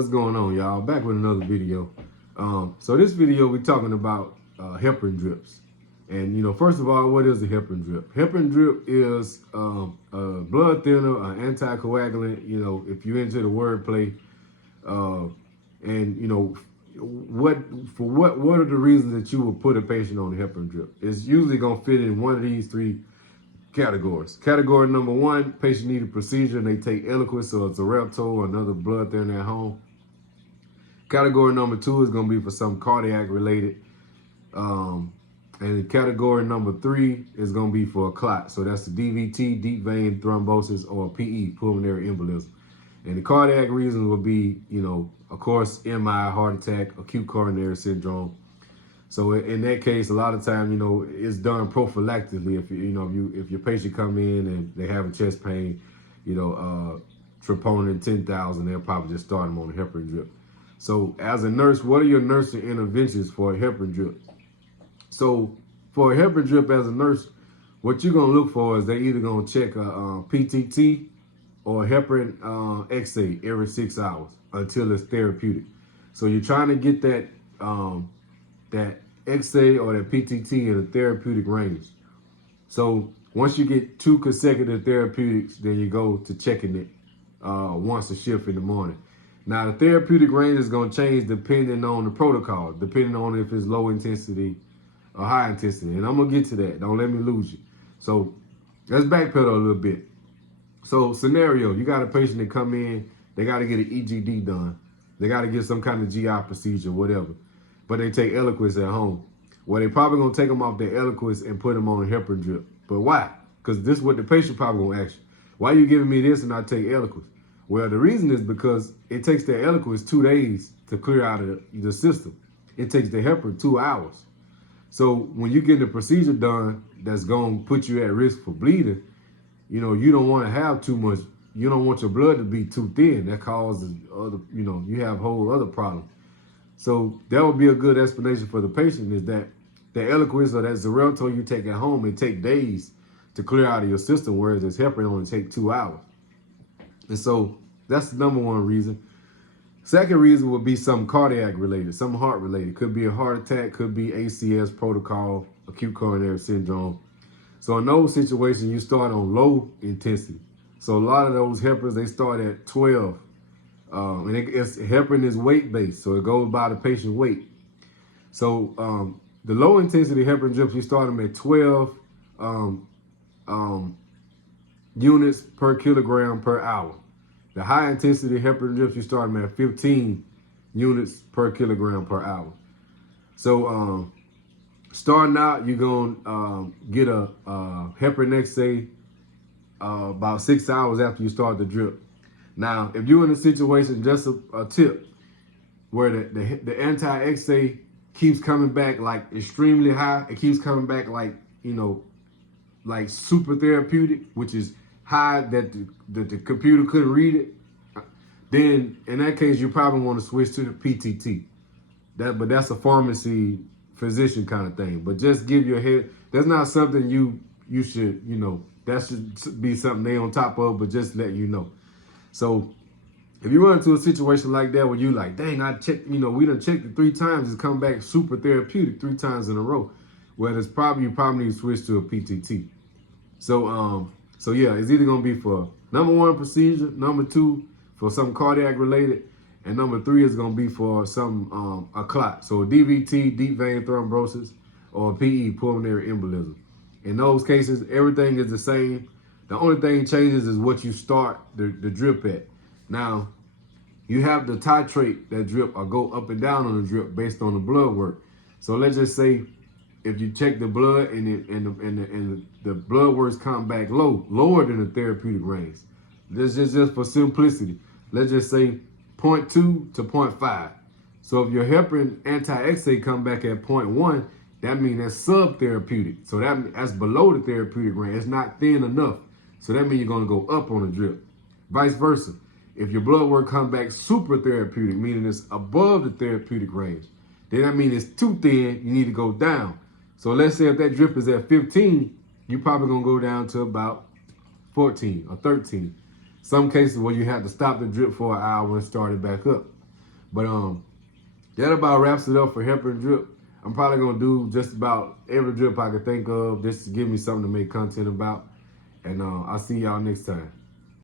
What's going on, y'all? Back with another video. So this video we're talking about heparin drips. And first of all, what is a heparin drip? Heparin drip is a blood thinner, an anticoagulant. If you're into the wordplay, and what are the reasons that you will put a patient on a heparin drip? It's usually gonna fit in one of these three categories. Category number one, patient need a procedure and they take Eliquis or Xarelto or another blood thinner at home. Category number two is going to be for some cardiac related. And category number three is going to be for a clot. So that's the DVT, deep vein thrombosis, or PE, pulmonary embolism. And the cardiac reasons would be, of course, MI, heart attack, acute coronary syndrome. So in that case, a lot of times, it's done prophylactically. If your patient come in and they have a chest pain, troponin 10,000, they'll probably just start them on a heparin drip. So as a nurse, what are your nursing interventions for a heparin drip? So for a heparin drip as a nurse, what you're gonna look for is they're either gonna check a PTT or a heparin XA every 6 hours until it's therapeutic. So you're trying to get that that XA or that PTT in a therapeutic range. So once you get 2 consecutive therapeutics, then you go to checking it once a shift in the morning. Now, the therapeutic range is going to change depending on the protocol, depending on if it's low intensity or high intensity. And I'm going to get to that. Don't let me lose you. So let's backpedal a little bit. So scenario, you got a patient that come in, they got to get an EGD done. They got to get some kind of GI procedure, whatever. But they take Eliquis at home. Well, they probably going to take them off their Eliquis and put them on a heparin drip. But why? Because this is what the patient probably going to ask you. Why are you giving me this and I take Eliquis? Well, the reason is because it takes the Eliquis 2 days to clear out of the system. It takes the heparin 2 hours. So when you get the procedure done that's going to put you at risk for bleeding, you don't want to have too much. You don't want your blood to be too thin. That causes other, you have whole other problems. So that would be a good explanation for the patient is that the Eliquis or that Xarelto you take at home, it take days to clear out of your system, whereas this heparin only take 2 hours. And so that's the number one reason. Second reason would be some cardiac related, some heart related. Could be a heart attack, could be ACS protocol, acute coronary syndrome. So in those situations, you start on low intensity. So a lot of those heparins, they start at 12. And heparin is weight based, so it goes by the patient weight. So the low intensity heparin drips, you start them at 12 units per kilogram per hour. The high intensity heparin drips, you start them at 15 units per kilogram per hour. So starting out, you're going to get a heparin XA about 6 hours after you start the drip. Now, if you're in a situation, just a tip, where the anti-XA keeps coming back like extremely high, it keeps coming back like, like super therapeutic, which is high that the computer couldn't read it, then in that case, you probably want to switch to the PTT. But that's a pharmacy physician kind of thing. But just give your head, that's not something you should, that should be something they on top of, but just let you know. So if you run into a situation like that where you like, dang, I checked, we done checked it 3 times, it's come back super therapeutic 3 times in a row. Well, you probably need to switch to a PTT. So yeah, it's either gonna be for number 1 procedure, number 2 for some cardiac related, and number 3 is gonna be for some a clot. So a DVT, deep vein thrombosis, or a PE, pulmonary embolism. In those cases, everything is the same. The only thing changes is what you start the drip at. Now, you have to titrate that drip or go up and down on the drip based on the blood work. So let's just say if you check the blood and the blood works come back lower than the therapeutic range. This is just for simplicity. Let's just say 0.2 to 0.5. So if your heparin anti-XA come back at 0.1, that means that's sub-therapeutic. So that's below the therapeutic range. It's not thin enough. So that means you're going to go up on the drip. Vice versa. If your blood work come back super therapeutic, meaning it's above the therapeutic range, then that means it's too thin, you need to go down. So let's say if that drip is at 15, you're probably going to go down to about 14 or 13. Some cases where you have to stop the drip for an hour and start it back up. But that about wraps it up for heparin drip. I'm probably gonna do just about every drip I can think of just to give me something to make content about. And I'll see y'all next time.